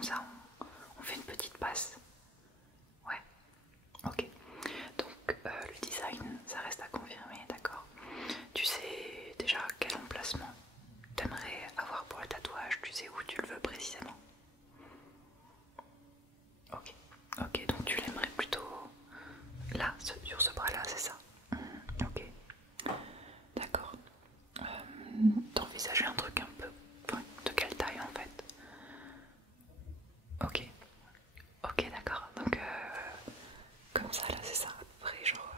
comme ça on fait une petite passe. Ouais, ok. Donc le design, ça reste à confirmer, d'accord. Tu sais déjà quel emplacement t'aimerais avoir pour le tatouage, tu sais où tu le veux précisément. Ok, ok, donc tu l'aimerais plutôt là, sur ce bras là, c'est ça. Ok, d'accord. T'envisageais un truc un peu, enfin, de quelle taille en fait? Ok, ok, d'accord, donc comme ça là, c'est ça, après genre,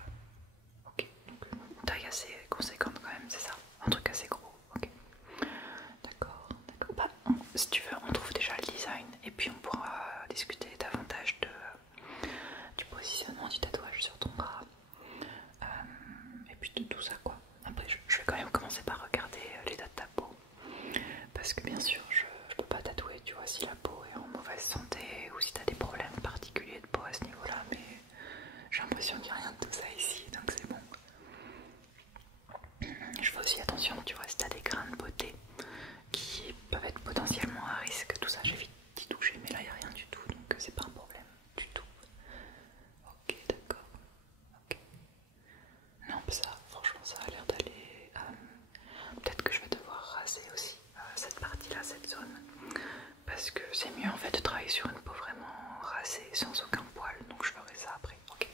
ok, donc une taille assez conséquente quand même, c'est ça, un truc assez gros, ok. D'accord, d'accord. Bah, si tu veux, on trouve déjà le design et puis on pourra discuter davantage du positionnement du tatouage sur ton bras et puis de tout ça quoi. Après, je vais quand même commencer par regarder l'état de ta peau parce que bien sûr, je peux pas tatouer, tu vois, si la peau est en mauvaise santé ou si t'as des problèmes particuliers de peau à ce niveau-là, mais j'ai l'impression qu'il n'y a rien de tout ça ici, donc c'est bon. Je fais aussi attention, tu vois, si t'as des grains de beauté qui peuvent être potentiellement à risque, tout ça j'évite d'y toucher, mais là il n'y a rien du tout, donc c'est pas un problème du tout. Ok, d'accord, ok. Non, mais ça, franchement, ça a l'air d'aller. Peut-être que je vais devoir raser aussi cette partie-là, cette zone, parce que c'est mieux en fait de travailler sur une peau vraiment rasée, sans aucun poil, donc je ferai ça après, ok.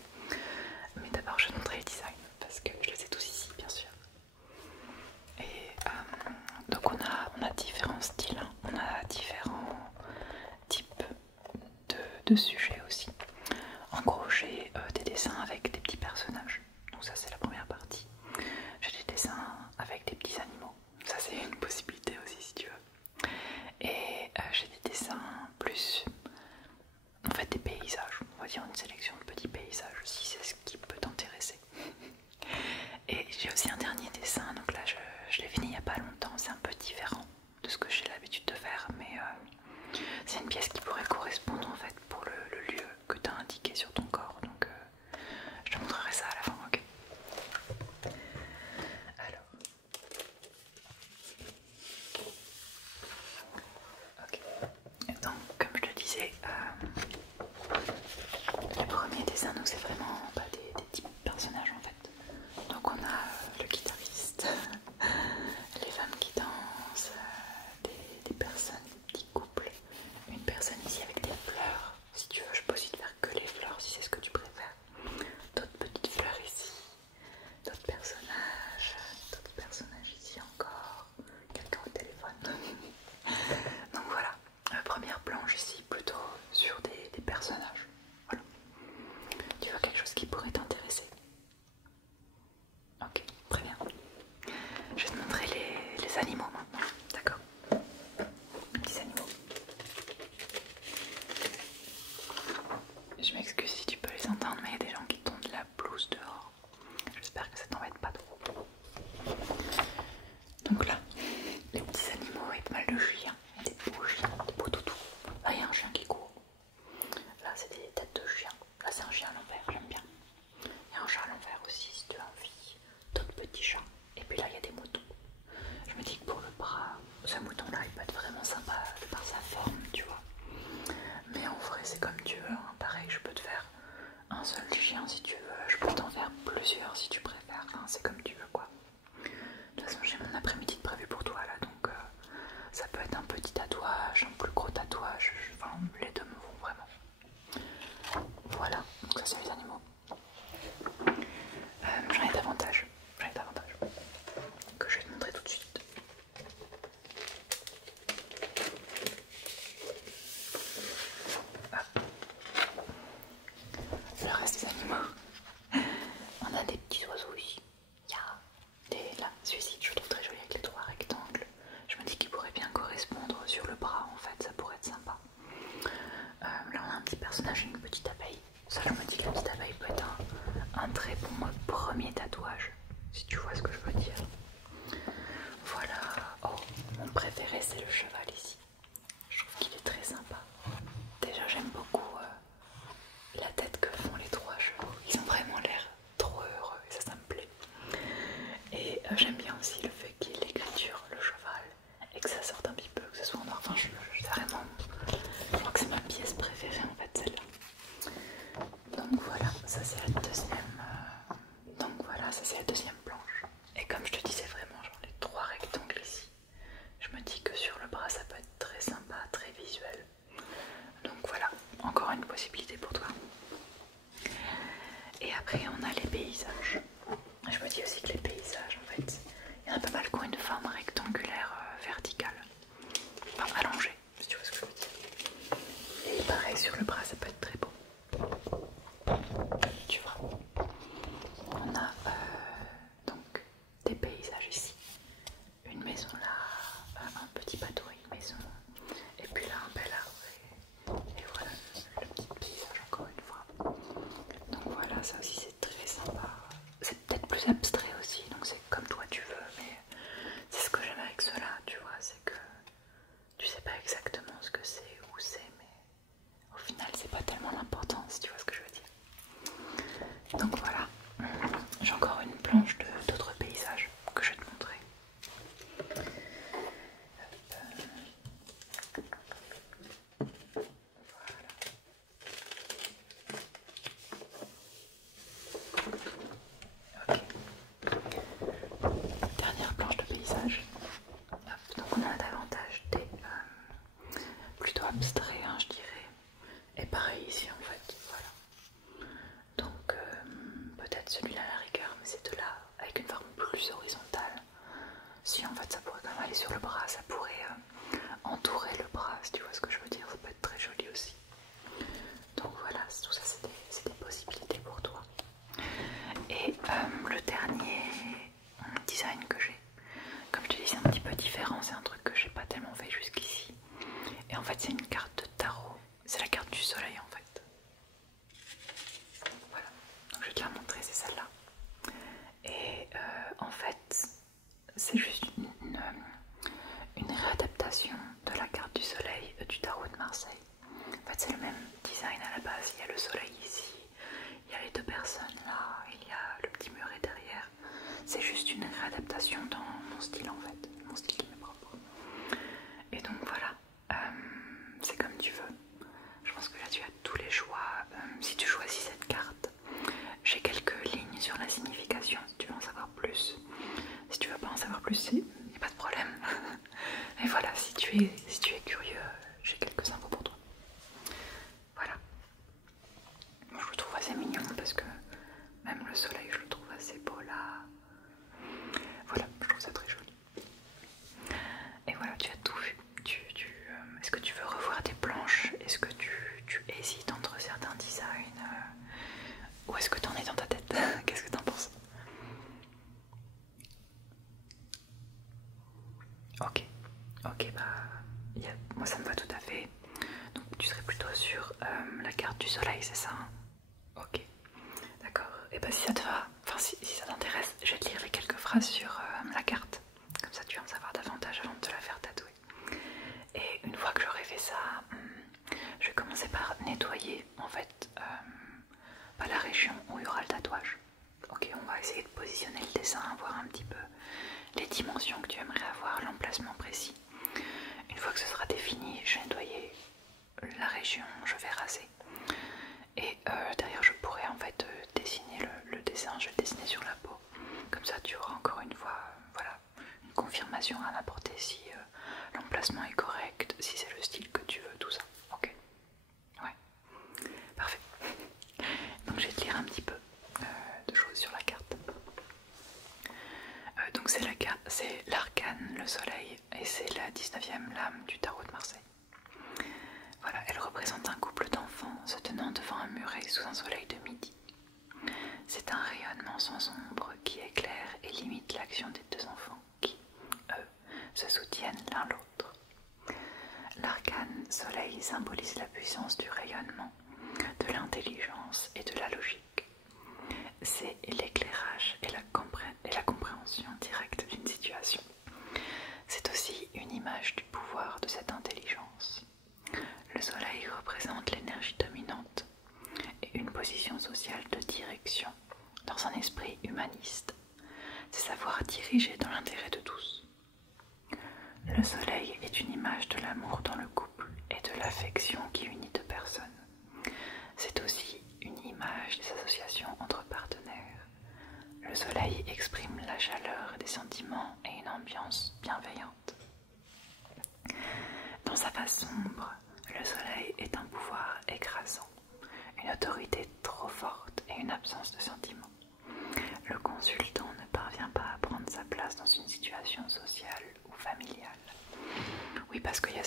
Mais d'abord, je vais te montrer les designs, parce que je les ai tous ici, bien sûr. Et donc on a différents styles, hein. On a différents types de sujets aussi. En gros j'ai des dessins avec des petits personnages, donc ça c'est la première partie. J'ai des dessins avec des petits animaux, ça c'est une possibilité aussi si tu veux. Et j'ai des dessins plus, en fait des paysages, on va dire une sélection de petits paysages si c'est ce qui peut t'intéresser. Et j'ai aussi un dernier dessin, donc là je l'ai fini il n'y a pas longtemps, c'est un peu différent de ce que j'ai l'habitude de faire, mais c'est une pièce qui pourrait correspondre en fait pour le lieu que tu as indiqué sur ton corps, donc je te montrerai ça à la fin, ok. Alors, ok, donc comme je te disais, le premier dessin, donc c'est vraiment des petits personnages en fait. Donc on a le guitariste, les femmes qui dansent, des personnes, des petits couples, une personne ici avec des fleurs. Si tu veux, je peux aussi te faire que les fleurs si c'est ce que tu préfères. D'autres petites fleurs ici, d'autres personnages ici encore, quelqu'un au téléphone. Donc voilà, première planche ici plutôt sur des personnages. Voilà. Tu vois quelque chose qui pourrait t'intéresser? Ok, très bien. Je vais te montrer les animaux maintenant, d'accord? Les petits animaux. Je m'excuse si tu peux les entendre, mais il y a des gens qui tombent de la pelouse dehors. J'espère que ça t'embête pas trop. Donc là, les petits animaux avec pas mal de chiens, des beaux chiens, des beaux toutous. Là, il y a un chien qui court. Là, c'est des têtes de chien. Là, c'est un chien à l'envers, j'aime bien. Il y a un chat à l'envers aussi, si tu as envie. D'autres petits chats. Et puis là, il y a des moutons. Je me dis que pour le bras, ce mouton-là, il peut être vraiment sympa de par sa forme, tu vois. Mais en vrai, c'est comme tu veux, hein. Pareil, je peux te faire un seul chien si tu veux. Je peux t'en faire plusieurs si tu préfères. Enfin, c'est comme tu veux, quoi. De toute façon, j'ai mon après-midi de prévu pour toi, là. Donc, ça peut être un petit tatouage, un plus gros tatouage. Enfin, les deux me vont vraiment. Voilà, donc ça, c'est les animaux. J'en ai davantage. Que je vais te montrer tout de suite. Hop. Le reste des animaux. On a des petits oiseaux ici. Il y a des... Là, celui-ci, je le trouve très joli avec les trois rectangles. Je me dis qu'il pourrait bien correspondre sur le bras, en fait, ça pourrait être sympa. Là, on a un petit personnage et une petite abeille. Ça, je me dis que la petite abeille peut être un très bon premier tatouage, si tu vois ce que je veux dire. Voilà. Oh, mon préféré, c'est le cheval ici. Je trouve qu'il est très sympa. Déjà, j'aime beaucoup la tête que font les trois chevaux. Ils ont vraiment l'air trop heureux et ça me plaît. Et j'aime bien aussi le fait qu'il y ait l'écriture, le cheval, et que ça sorte un petit peu, que ce soit en noir. Enfin, c'est vraiment... Je crois que c'est encore une possibilité pour toi. Et après on a les paysages. Je me dis aussi que les paysages, en fait, il y en a pas mal qui ont une forme rectangulaire verticale, enfin allongée, si tu vois ce que je veux dire. Et pareil sur le bras, ça peut être très beau. Tu vois, on a donc des paysages ici, une maison là, un petit bateau et une maison, et puis là un bel arbre, et voilà le petit paysage encore une fois. Donc voilà, ça aussi c'est très sympa. C'est peut-être plus abstrait aussi, donc c'est comme toi tu veux, mais c'est ce que j'aime avec cela, tu vois, c'est que tu sais pas exactement ce que c'est, où c'est, mais au final c'est pas tellement l'importance, tu vois ce que je veux dire. Donc voilà, j'ai encore une planche d'autres paysages que je vais te montrer. Ok. Dernière planche de paysage. Hop, donc on a davantage des plutôt abstraits, hein, je dirais. Et pareil ici en fait, voilà. Donc peut-être celui-là à la rigueur, mais c'est de là avec une forme plus horizontale. Si en fait ça pourrait quand même aller sur le bras, ça pourrait entourer le bras, si tu vois ce que je veux dire, ça peut être très joli aussi. Donc voilà, tout ça c'est des possibilités pour toi. Et le dernier design que j'ai, comme je te dis, c'est un petit peu différent, c'est un truc que j'ai pas tellement fait jusqu'ici. Et en fait c'est une carte de tarot, c'est la carte du soleil en fait. Voilà, donc je vais te la montrer, c'est celle-là. Et en fait c'est juste une réadaptation de la carte du soleil du tarot de Marseille. En fait c'est le même design à la base, il y a le soleil ici, il y a les deux personnes là, il y a le petit muret derrière. C'est juste une réadaptation dans mon style en fait, mon style qui m'est propre. Et donc voilà, c'est comme tu veux. Je pense que là tu as tous les choix. Si tu choisis cette carte, j'ai quelques lignes sur la signification si tu veux en savoir plus. Si tu veux pas en savoir plus, il n'y a pas de problème. Et voilà, si tu es curieux, j'ai quelques infos pour toi. Voilà. Moi je le trouve assez mignon parce que même le soleil je le trouve assez beau là. Voilà, je trouve ça très joli. Et voilà, tu as tout vu. Est-ce que tu veux revoir tes planches? Est-ce que tu hésites entre certains designs? Ou est-ce que tu en es dans ta tête? Qu'est-ce que tu en penses? Ok, ok, bah moi ça me va tout à fait. Donc tu serais plutôt sur la carte du soleil, c'est ça, hein? Ok, d'accord. Et bah si ça te va, enfin si ça t'intéresse, je vais te lire les quelques phrases sur la carte. Comme ça tu vas en savoir davantage avant de te la faire tatouer. Et une fois que j'aurai fait ça, je vais commencer par nettoyer en fait la région où il y aura le tatouage. Ok, on va essayer de positionner le dessin, voir un petit peu les dimensions que tu aimerais avoir, l'emplacement précis. Une fois que ce sera défini, je vais nettoyer la région, je vais raser. Et derrière je pourrais en fait dessiner le dessin, je vais le dessiner sur la peau. Comme ça tu auras encore une fois voilà, une confirmation à m'apporter si l'emplacement est correct, si c'est le style que tu veux, tout ça. Ok. Ouais. Parfait. Donc je vais te lire un petit peu de choses sur la carte. Donc c'est l'arcane, le soleil, et c'est la 19e lame du tarot de Marseille. Voilà, elle représente un couple d'enfants se tenant devant un muret sous un soleil de midi. C'est un rayonnement sans ombre qui éclaire et limite l'action des deux enfants qui, eux, se soutiennent l'un l'autre. L'arcane soleil symbolise la puissance du rayonnement, de l'intelligence et de la logique. C'est l'éclairage et la compréhension directe d'une situation. C'est aussi une image du pouvoir de cette intelligence. Le soleil représente l'énergie dominante et une position sociale de direction dans un esprit humaniste. C'est savoir diriger dans l'intérêt de tous. Le soleil est une image de l'amour dans le couple et de l'affection qui unit deux personnes. C'est aussi une image des associations entre partenaires. Le soleil exprime la chaleur des sentiments et une ambiance bienveillante. Dans sa face sombre, le soleil est un pouvoir écrasant.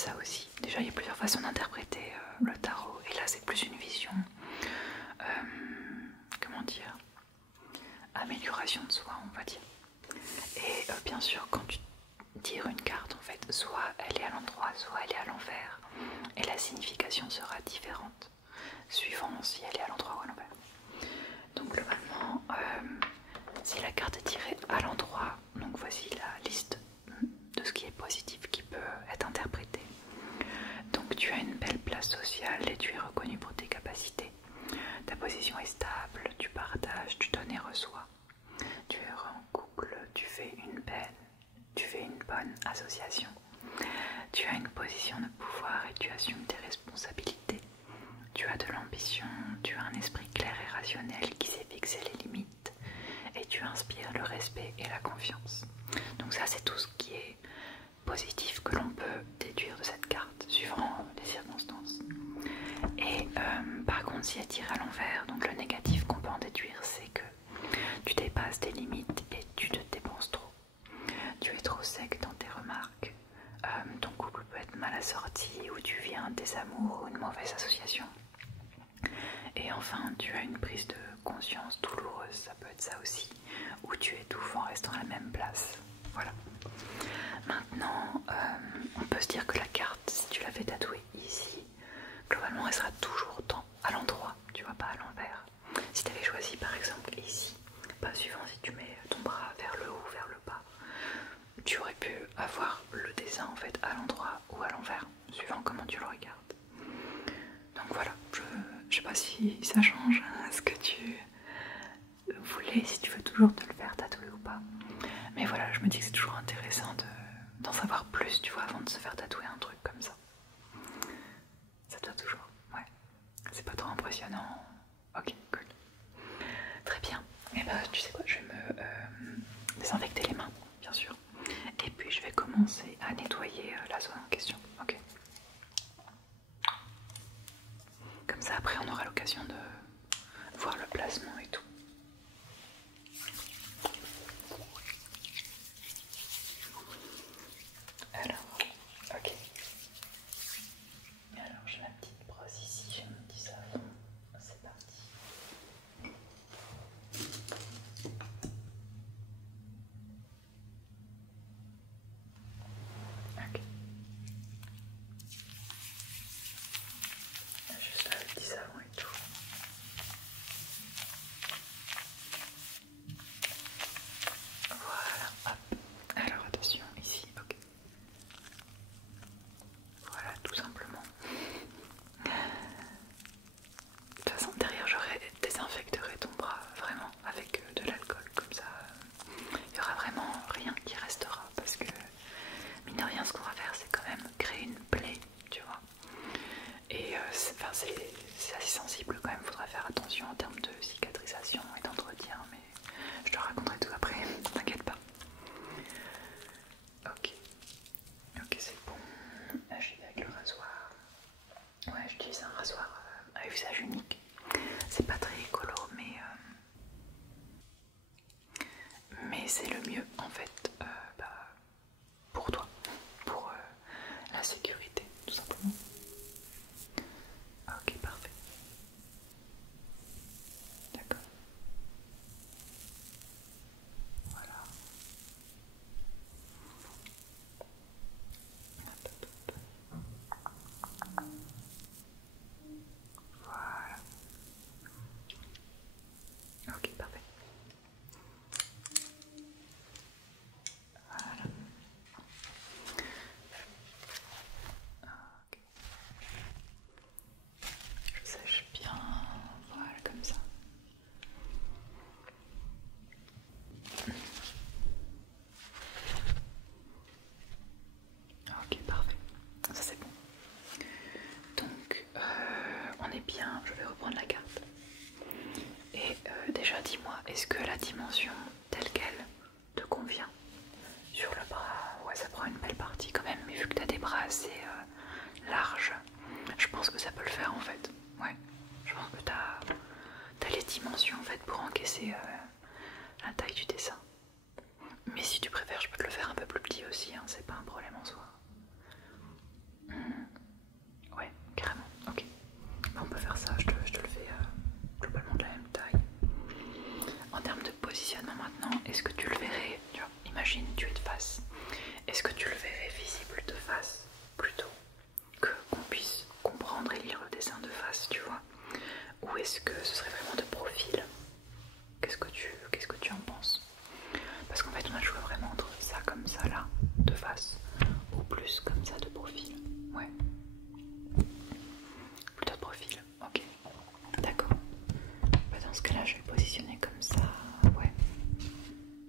ça aussi. Déjà il y a plusieurs façons d'interpréter le tarot, et là c'est plus une vision, comment dire, amélioration de soi on va dire. Et bien sûr quand tu tires une carte en fait, soit elle est à l'endroit, soit elle est à l'envers, et la signification sera différente suivant si elle est à l'endroit ou à l'envers. Donc globalement, si la carte est tirée à l'endroit, donc voici la liste de ce qui est positif qui peut être interprété. Donc tu as une belle place sociale et tu es reconnu pour tes capacités. Ta position est stable, tu partages, tu donnes et reçois. Tu es heureux en couple, tu fais une bonne association. Tu as une position de pouvoir et tu assumes tes responsabilités. Tu as de l'ambition, tu as un esprit clair et rationnel qui sait fixer les limites et tu inspires le respect et la confiance. Donc ça c'est tout ce qui est positif que l'on peut déduire de cette carte suivant les circonstances. Et par contre si elle tire à l'envers, donc le négatif qu'on peut en déduire c'est que tu dépasses tes limites et tu te dépenses trop. Tu es trop sec dans tes remarques. Ton couple peut être mal assorti ou tu vis un désamour ou une mauvaise association. Et enfin, tu as une prise de conscience douloureuse, ça peut être ça aussi, où tu étouffes en restant à la même place. Voilà. Maintenant, on peut se dire que la carte, si tu l'avais tatouée ici, globalement elle sera toujours à l'endroit, tu vois, pas à l'envers. Si tu avais choisi par exemple ici, pas suivant si tu mets ton bras vers le haut ou vers le bas, tu aurais pu avoir le dessin en fait à l'endroit ou à l'envers, suivant comment tu le regardes. Donc voilà, je sais pas si ça change ce que tu voulais, si tu veux toujours te le faire tatouer ou pas. Mais voilà, je me dis que c'est toujours intéressant d'en savoir plus, tu vois, avant de se faire tatouer un truc comme ça. Ça doit toujours, ouais. C'est pas trop impressionnant. Ok, cool. Très bien. Et bah tu sais quoi, je vais me désinfecter les mains, bien sûr. Et puis je vais commencer à nettoyer la zone en question. Ok. Comme ça après on aura l'occasion de voir le placement et tout. Alors, ok. Alors j'ai ma petite brosse ici, j'ai mon petit savon. C'est parti. Ok. Juste là, le petit savon et tout. Voilà, hop. Alors attention, ici, ok. Voilà, tout simplement. De toute façon, derrière, j'aurais désinfecterai ton bras, vraiment, avec de l'alcool, comme ça, il n'y aura vraiment rien qui restera, parce que, mine de rien, ce qu'on va faire, c'est quand même créer une plaie, tu vois. Et c'est assez sensible quand même, il faudra faire attention en termes de cicatrisation et d'entretien, mais je te raconterai tout après, t'inquiète pas. Ok, ok c'est bon, là j'y vais avec le rasoir. Ouais, j'utilise un rasoir à usage unique, c'est pas très écolo mais c'est le mieux en fait pour toi, pour la sécurité tout simplement. Ok, parfait. D'accord. Voilà. Voilà. Ok, parfait. Voilà. Ok. Je sèche bien. Voilà, comme ça. Ok, parfait. Ça c'est bon. Donc, on est bien. Je vais reprendre la carte. Et déjà, dis-moi, est-ce que la dimension telle qu'elle te convient? Sur le bras, ouais, ça prend une belle partie quand même, mais vu que tu as des bras assez larges, je pense que ça peut le faire en fait. Ouais, je pense que tu as les dimensions en fait pour encaisser la taille du dessin. Mais si tu préfères, je peux te le faire un peu plus petit aussi, hein, c'est pas un problème en soi. est-ce que ce serait vraiment de profil? Qu'est-ce que tu en penses? Parce qu'en fait on a le choix vraiment entre ça comme ça là, de face, ou plus comme ça de profil. Ouais. Plutôt de profil, ok. D'accord. Bah, dans ce cas-là je vais le positionner comme ça, ouais.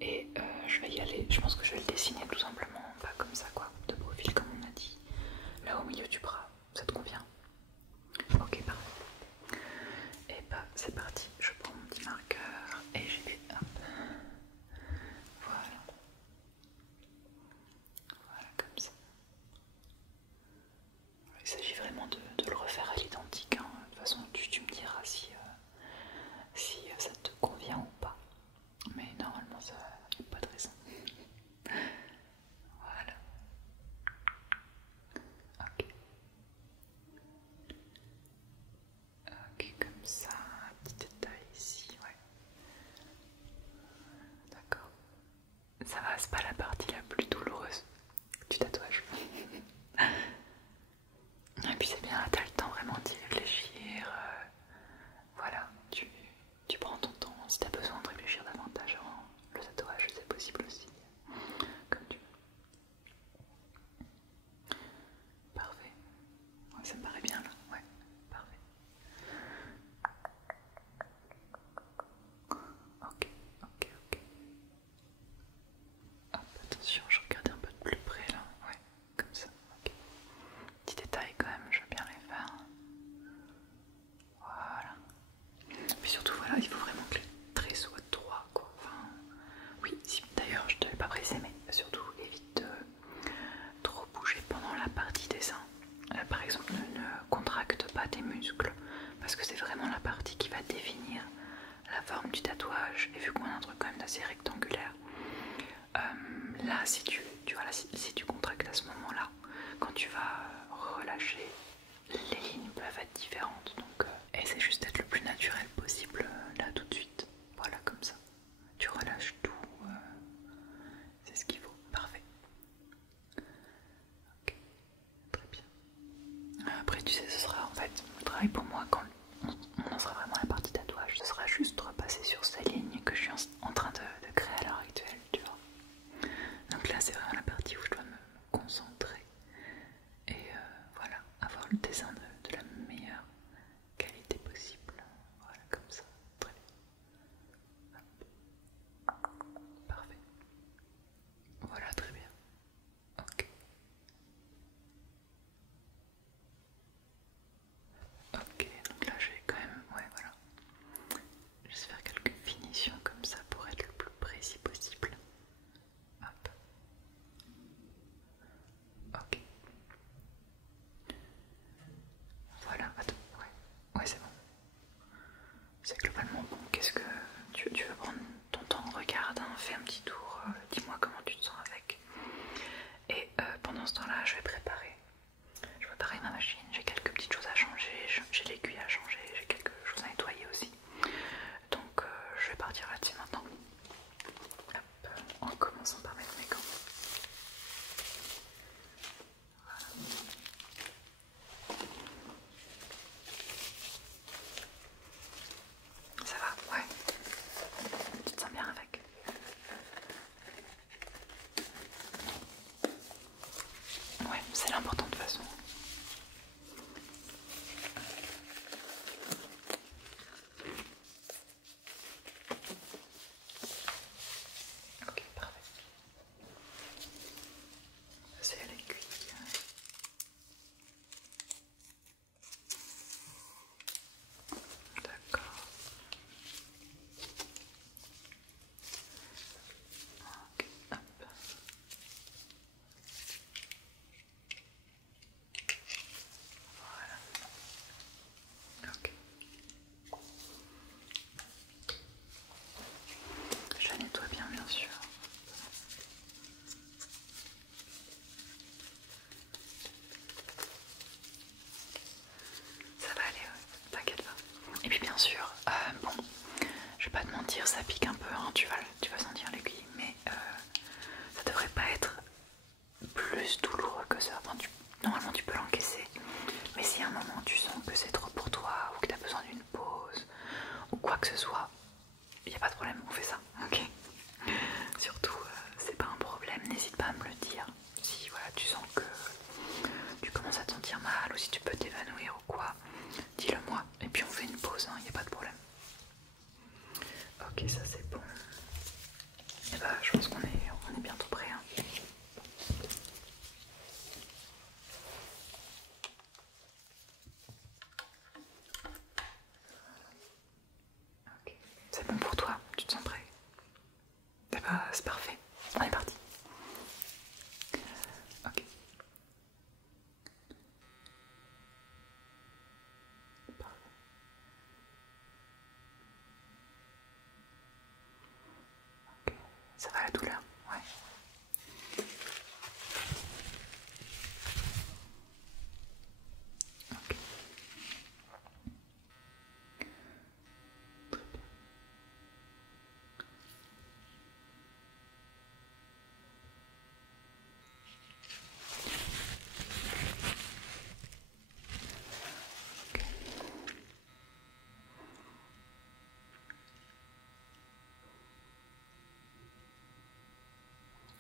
Et je vais y aller, je pense que je vais le dessiner tout simplement, pas comme ça quoi, de profil comme on a dit. Là au milieu du bras, ça te convient? Ok, parfait. Et bah c'est parti, je prends mon petit marqueur et j'ai des... Hop. Voilà. Voilà, comme ça. Il s'agit vraiment de le refaire à l'identique. Hein. De toute façon, tu me diras si, ça te convient ou pas. Mais normalement, ça n'y a pas de raison. Voilà. Ok. Ok, comme ça. Un petit détail ici, ouais. D'accord. Ça va, c'est pas la partie la plus douloureuse du tatouage. Et puis c'est bien, là t'as le temps vraiment d'y réfléchir. Voilà, tu prends ton temps. Si t'as besoin de réfléchir davantage avant le tatouage, c'est possible aussi. Comme tu veux. Parfait. Ouais, ça me paraît bien là. Ouais, parfait. Ok, ok, ok. Hop, attention, je regarde un peu de plus près là. Ouais, comme ça. Ok. Petits détails quand même, je veux bien les faire. Voilà. Mais surtout, voilà, il faut vraiment que les traits soient droits, quoi. Enfin, oui, si, d'ailleurs, je ne te l'ai pas précisé, mais surtout évite de trop bouger pendant la partie dessin. Par exemple, ne contracte pas tes muscles, parce que c'est vraiment la partie qui va définir la forme du tatouage. Et vu qu'on a un truc quand même assez rectangulaire, là, si tu contractes à ce moment-là, quand tu vas relâcher, les lignes peuvent être différentes. Donc, essaie juste d'être le plus naturel possible là tout de suite. Voilà, comme ça. Tu relâches tout. C'est ce qu'il faut. Parfait. Ok, très bien. Après, tu sais, ce sera en fait le travail pour moi quand on en sera vraiment à la partie tatouage. Ce sera juste repasser sur ces lignes que je suis en train de créer à l'heure actuelle, tu vois. Donc là, c'est vraiment la partie où je dois me concentrer et voilà, avoir le dessin de la meilleure qualité possible. Voilà, comme ça. Très bien. Hop. Parfait. Voilà, très bien. Ok. Ok, donc Ça va la douleur? Ouais. Ok.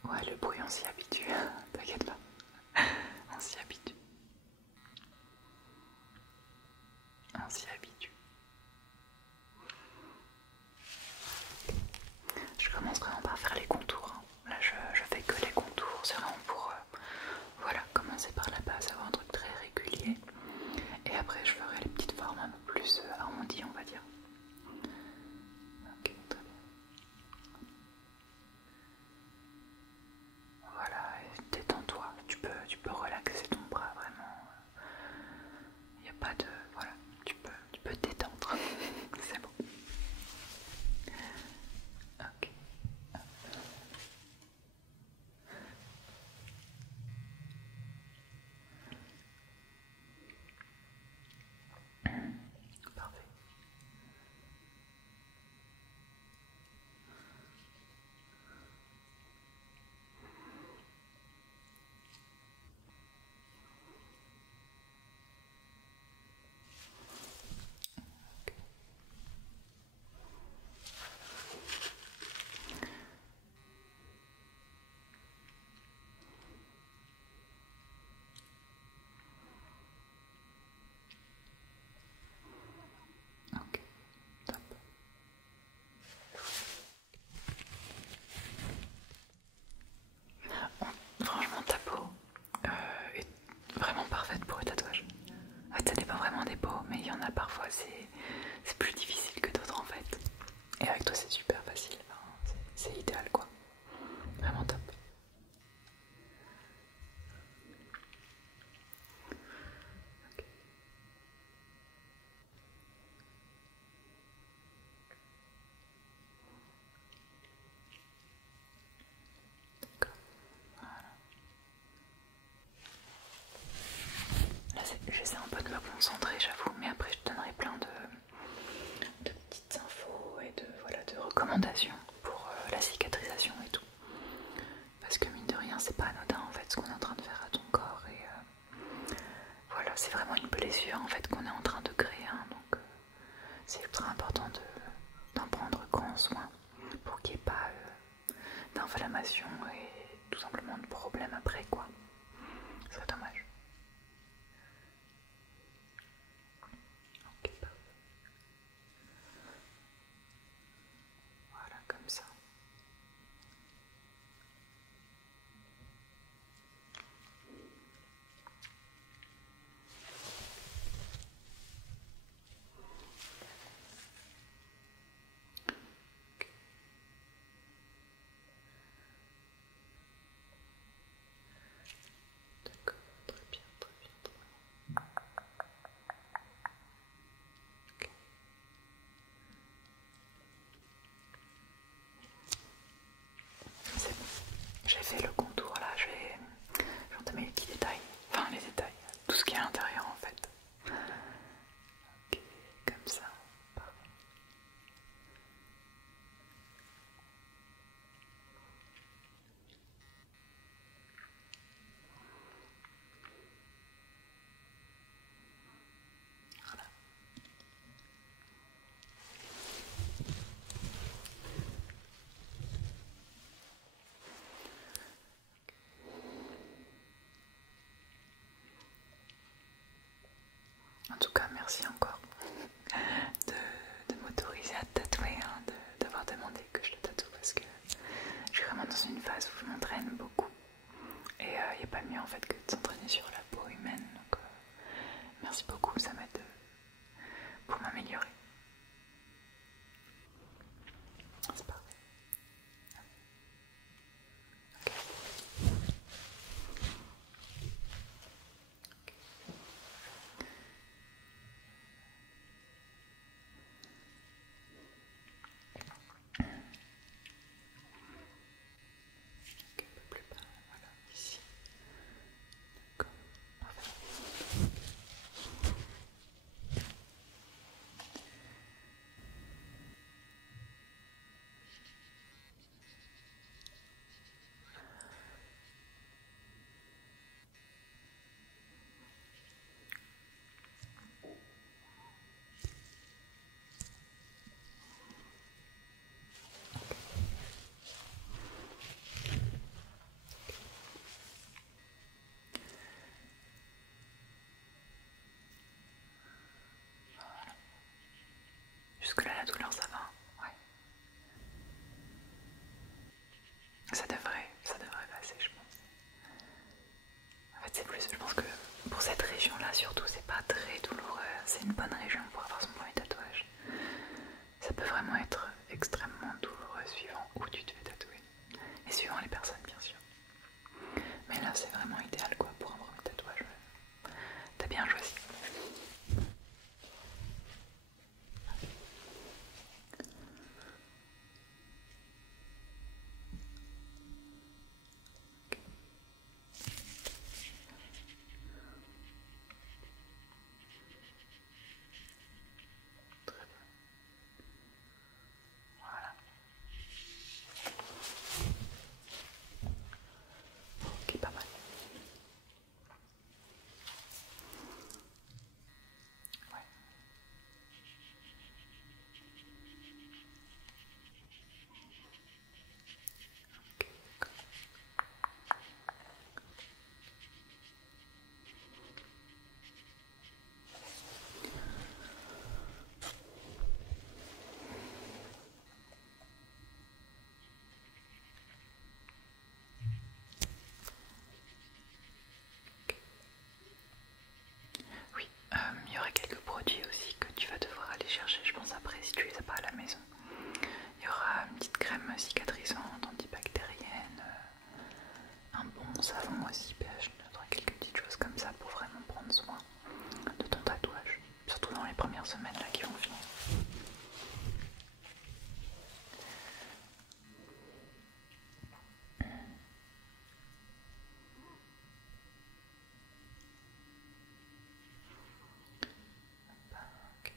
Ouais, le bruit, on s'y habitue, t'inquiète pas, on s'y habitue. On s'y habitue. Je commence vraiment par faire les contours. Là, je fais que les contours. C'est vraiment pour voilà, commencer par la base, avoir un truc très régulier. Et après, je ferai les petites formes un peu plus arrondies, on va dire. Ok, très bien. Voilà, et détends-toi. Tu peux relaxer ton bras vraiment. Il n'y a pas de. Voilà, tu peux te détendre. C'est bon. Ok. Parfait. Ok, top. Franchement, ta peau est vraiment parfaite pour le tatouage. En fait, ça dépend vraiment des peaux, mais il y en a parfois, c'est plus difficile que d'autres en fait. Et avec toi, c'est super facile. Enfin, c'est idéal quoi. Vraiment top. Ok, d'accord. Voilà. Là, j'essaie un peu de me concentrer, j'avoue, mais après, je te donnerai plein de petites infos et voilà, de recommandations pour la cicatrisation et tout. Parce que mine de rien, c'est pas anodin en fait ce qu'on est en train de faire à ton corps et voilà, c'est vraiment une blessure en fait qu'on est en train de créer, hein, donc c'est ultra important d'en prendre grand soin pour qu'il n'y ait pas d'inflammation et tout simplement de problèmes après quoi. Ce serait dommage. Ok, parfait. Voilà, la douleur ça va? Ouais. Ça devrait passer, je pense. En fait, c'est plus, je pense que pour cette région-là, surtout, c'est pas très douloureux. C'est une bonne région pour avoir son premier tatouage. Ça peut vraiment être extrêmement douloureux suivant où tu te fais tatouer. Et suivant les personnes, bien sûr. Mais là, c'est vraiment idéal quoi pour un premier tatouage. T'as bien choisi. Très bien. Voilà. Ok, pas mal. Ouais. Ok, d'accord. Oui, il y aurait quelques produits aussi que tu vas devoir aller chercher, je pense après si tu les as pas à la maison. Il y aura une petite crème cicatrisante, antibactérienne, un bon savon aussi pH neutre, quelques petites choses comme ça pour vraiment prendre soin de ton tatouage, surtout dans les premières semaines là qui vont venir. Ok.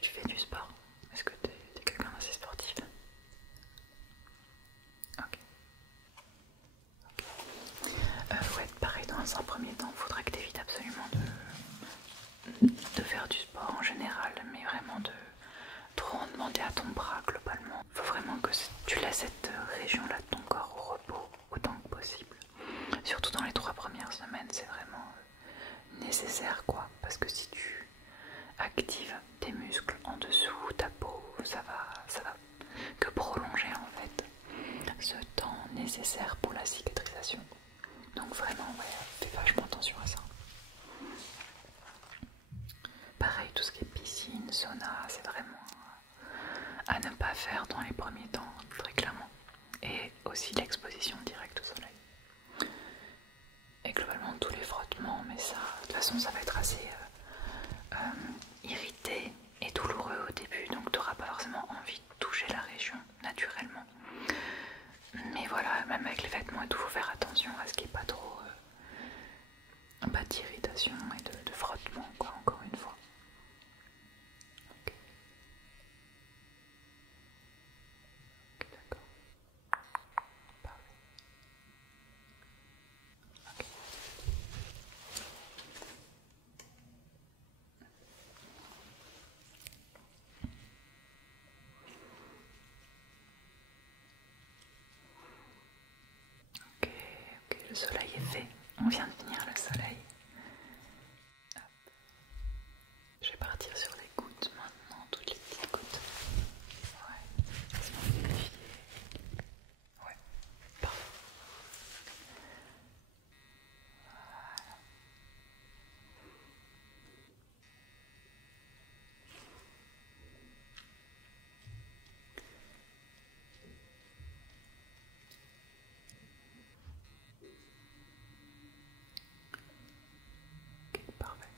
Tu fais du sport? Est-ce que tu es quelqu'un d'assez sportif? Ok. Ouais, pareil, dans un premier temps, il faudra que tu évites absolument de faire du sport en général, mais vraiment de trop en demander à ton bras globalement. Il faut vraiment que tu laisses cette région-là de ton corps au repos autant que possible. Surtout dans les 3 premières semaines, c'est vraiment nécessaire quoi, parce que si tu actives tes muscles en dessous, ta peau, ça va que prolonger en fait ce temps nécessaire pour la cicatrisation. Donc vraiment, ouais, fais vachement attention à ça. Pareil, tout ce qui est piscine, sauna, c'est vraiment à ne pas faire dans les premiers temps, très clairement. Et aussi l'exposition directe au soleil. Et globalement, tous les frottements, mais ça, de toute façon, ça va être assez irrité et douloureux au début, donc tu n'auras pas forcément envie de toucher la région naturellement. Mais voilà, même avec les vêtements et tout, faut faire attention à ce qu'il n'y ait pas trop pas d'irritation et de frottement, quoi, encore une fois. Ok, ok, d'accord. Parfait. Ok. Ok, ok, le soleil est fait. On vient de finir le soleil. Hop. Je vais partir sur les gouttes maintenant, toutes les petites gouttes. Ouais, laisse-moi vérifier. Ouais, parfait. Ok, parfait.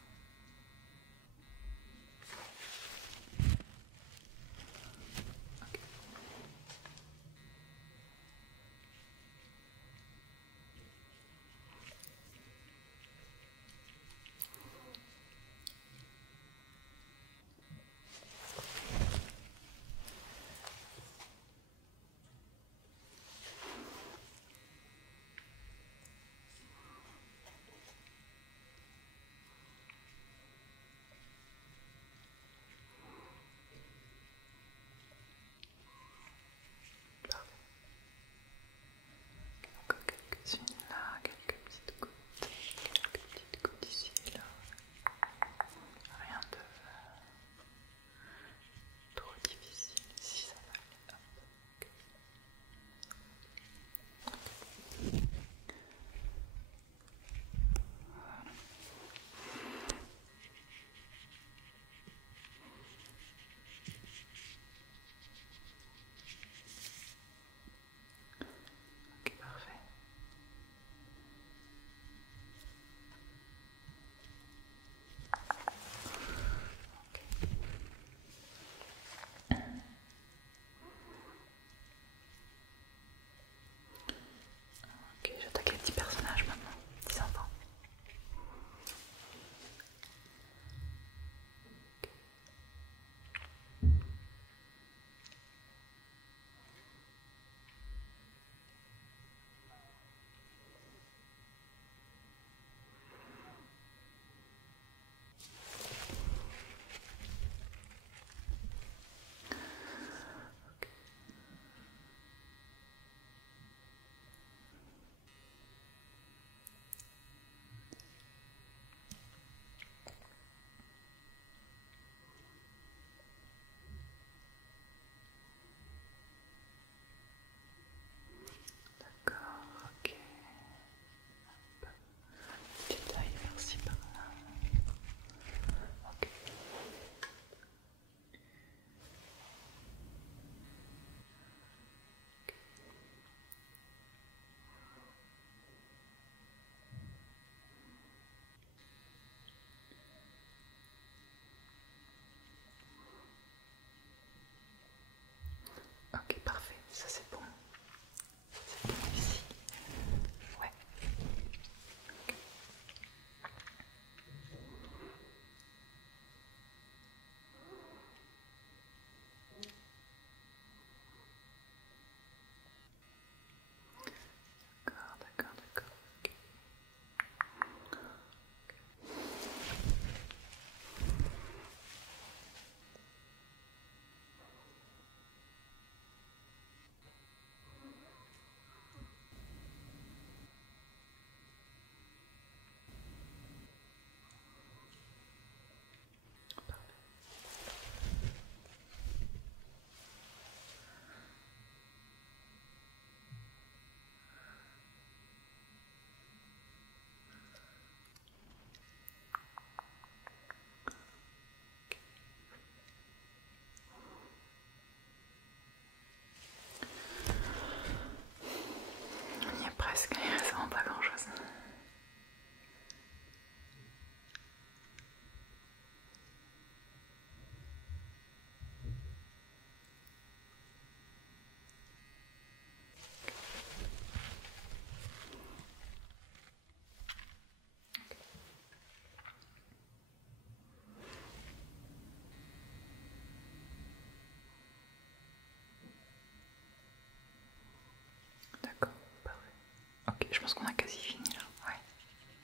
pense qu'on a quasi fini là. Ouais.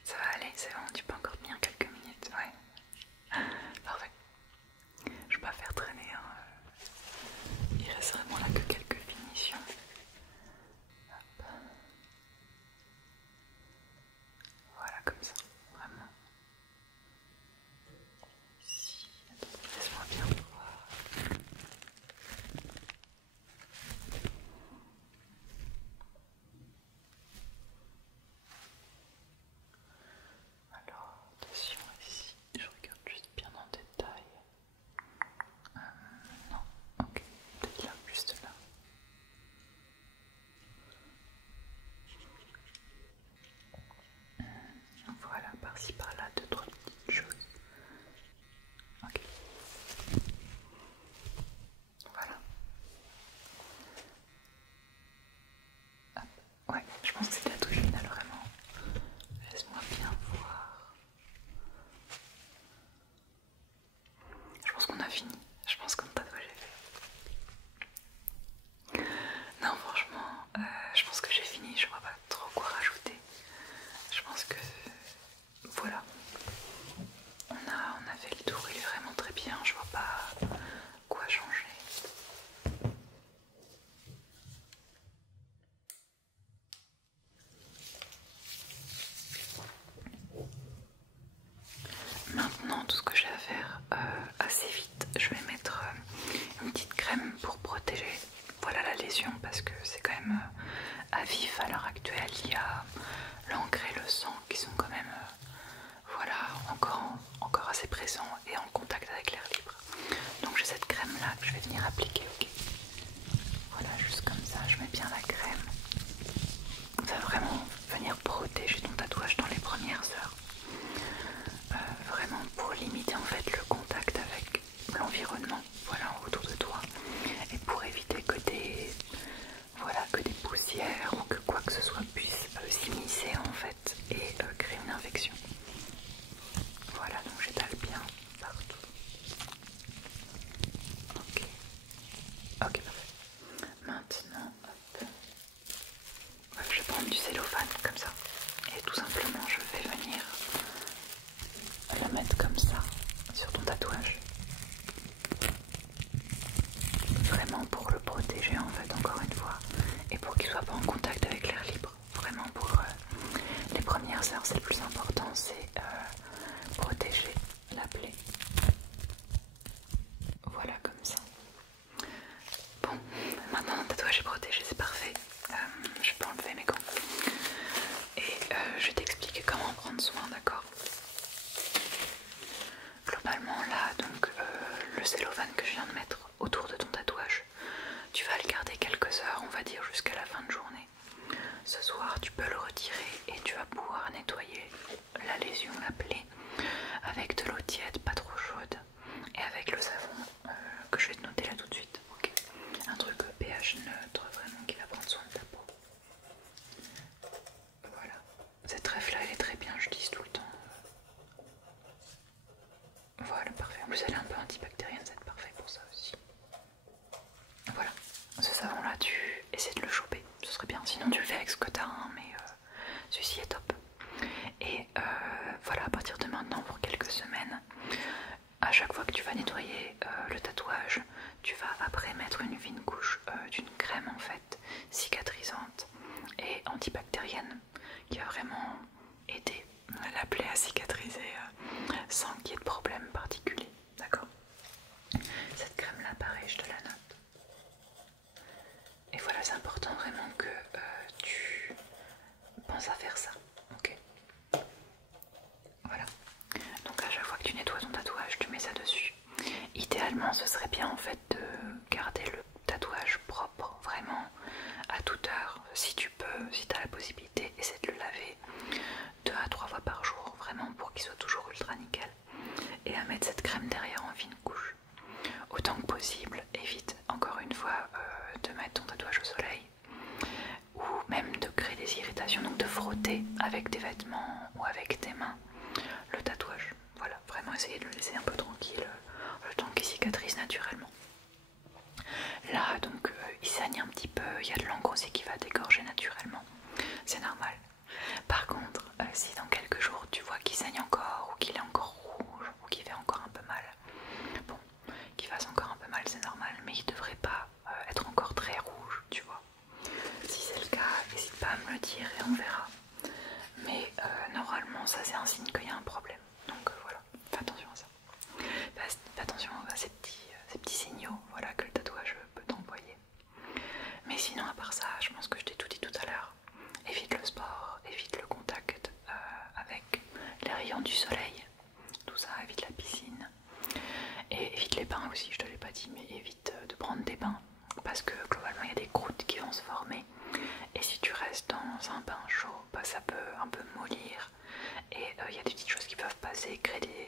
Ça va aller, c'est bon, tu peux encore tenir quelques minutes. Ouais. Parfait. Je vais pas faire traîner. Hein. Il reste vraiment là que quelques finitions. Hop. Voilà, comme ça. Vraiment. Ici. Attends, laisse-moi bien voir. Alors, attention ici, je regarde juste bien en détail. Non, ok, peut-être là, juste là. Voilà, par-ci par-là, deux, trois petites choses. Ok. Voilà. Hop. Ouais, je pense que c'est la touche finale vraiment. Laisse-moi bien voir. Je pense qu'on a fini. Je pense qu'on tatouage est fait. Non, franchement, je pense que j'ai fini. Je vois pas trop quoi rajouter. Je pense que voilà. On a fait le tour. Il est vraiment très bien. Je vois pas quoi changer. Maintenant, tout ce que j'ai à faire assez vite, je vais mettre une petite crème pour protéger voilà, la lésion parce que c'est quand même à vif à l'heure actuelle. Il y a l'encre et le sang qui sont quand même voilà, encore assez présents et en contact avec l'air libre. Donc j'ai cette crème là que je vais venir appliquer. Ok. Voilà, juste comme ça, je mets bien la crème. Ça va vraiment venir protéger ton tatouage dans les premières heures. Vraiment pour limiter en fait le contact avec l'environnement voilà, autour de toi et pour éviter que des poussières ou que quoi que ce soit puisse s'immiscer en fait et créer une infection. Voilà, donc j'étale bien partout. Ok, ok, parfait. Maintenant, hop. Ouais, je vais prendre du cellophane comme ça et tout simplement je vais venir le mettre comme ça sur ton tatouage. Vraiment pour le protéger en fait encore une fois et pour qu'il soit pas en contact avec l'air libre. Vraiment pour les premières heures c'est le plus important, c'est protéger la plaie. Voilà comme ça. Bon, maintenant le tatouage est protégé, c'est parfait. Je peux enlever mes gants et je vais t'expliquer comment prendre soin, d'accord? Globalement là, donc le cellophane que je viens de mettre autour de ton tatouage, tu vas le garder quelques heures, on va dire jusqu'à la fin de journée. Ce soir, tu peux le retirer et tu vas pouvoir nettoyer la lésion, la plaie, avec de l'eau tiède, pas trop chaude, et avec le savon que je vais te noter là tout de suite. Okay. Un truc pH neutre, vraiment qui va prendre soin de ta peau. Voilà. Cette règle là, elle est très bien, je dis tout le temps. Voilà, parfait. En plus, elle est un peu antibactérienne, c'est parfait pour ça aussi. Voilà. Ce savon là, tu essaies de le choper, ce serait bien. Sinon, tu le fais avec ce que t'as, hein, mais celui-ci est top. Et voilà, à partir de maintenant, pour quelques semaines, à chaque fois que tu vas nettoyer le tatouage, tu vas après mettre une fine couche d'une crème en fait cicatrisante et antibactérienne qui va vraiment aider la plaie à cicatriser sans qu'il y ait de problème particulier. D'accord? Cette crème là, pareil, je te la note. Et voilà, c'est important vraiment que tu penses à faire ça. Ok? Voilà. Donc à chaque fois que tu nettoies ton tatouage, tu mets ça dessus. Idéalement, ce serait bien en fait de garder le tatouage propre, vraiment à toute heure. Si tu peux, si tu as la possibilité, essaie de le laver 2 à 3 fois par jour, vraiment pour qu'il soit toujours ultra nickel. Et à mettre cette crème derrière en fine couche. Autant que possible, évite encore une fois de mettre ton tatouage au soleil ou même de créer des irritations, donc de frotter avec des vêtements ou avec tes mains le tatouage. Voilà, vraiment essayer de le laisser un peu tranquille le temps qu'il cicatrise naturellement. Là donc il saigne un petit peu, il y a de l'encre aussi qui va dégorger naturellement, c'est normal. aussi, je te l'ai pas dit, mais évite de prendre des bains parce que globalement il y a des croûtes qui vont se former et si tu restes dans un bain chaud, bah, ça peut un peu mollir et il y a des petites choses qui peuvent passer, créer